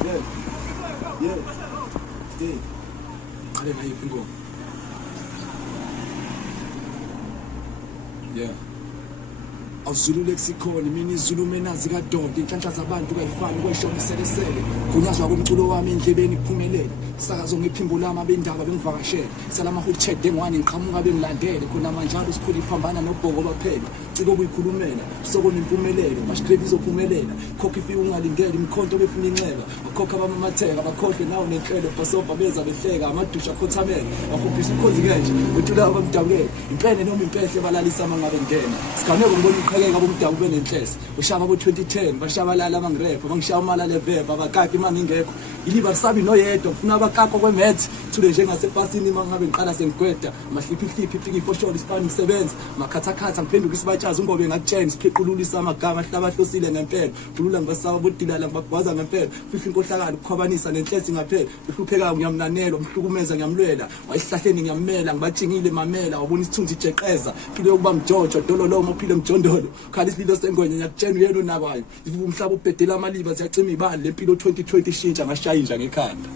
Qale ngayiphi ingoma? Awuzulu lexicon mina izulu menazi kaDonda inhlanhla zabantu kayifani kweshona iselesele gunyazwa komculo wami endlebeni kuphumelele sakazo ngephimbo lami abendaba bengivakashele salama hood check dengwani ngiqhamuka bengilandele khona manje sikhulu iphambana nobhoko baphela ciko kuyikhulumela sokona impumelelo Mushgrave izophumelela khokha ifi ungalindele imkhonto befuna inxeba bakhokha abamamatheka bakhohle nawo nenhlelo basofa beza behleka amadusha khothamela bahuphisa ukhozi kanje uthula abamdabukele impene noma impehle balalisa mangabe ngena siganeko ngibona uqhekeka bomdabu benenhlese ushaba bo 2010 bashabalala abangirepha bangishawa imali leveva abakaki mangingekho iliba kusabi noyedwa ufuna abakako kwemath thule njengasepasini mangabe ngiqala sengigweda mahliphi ifosholo isifani ngisebenza makhatha ngiphenduka isibatshaza ungobe ngakutshena sipheqululisa amagama ahlabahlosile ngempela kulula ngibasaba bodilala ngibagwaza ngempela fihla inkohlakala ukukhwabanisa nenhlesi ngaphela uhlupheka ngiyamnanelo umhlukumeza ngiyamlwela wayihlahleni ngiyamela ngibathingile mamela wabona isithunzi ijeqeza phile yokuba mjojo dololo uphile mjondolo khala isililo sengonye ngiyakutshena uyena onakwayo umhlaba ubhedela amaliba siyacima ibali lempilo 2020 ishintsha ngashayinja ngekhanda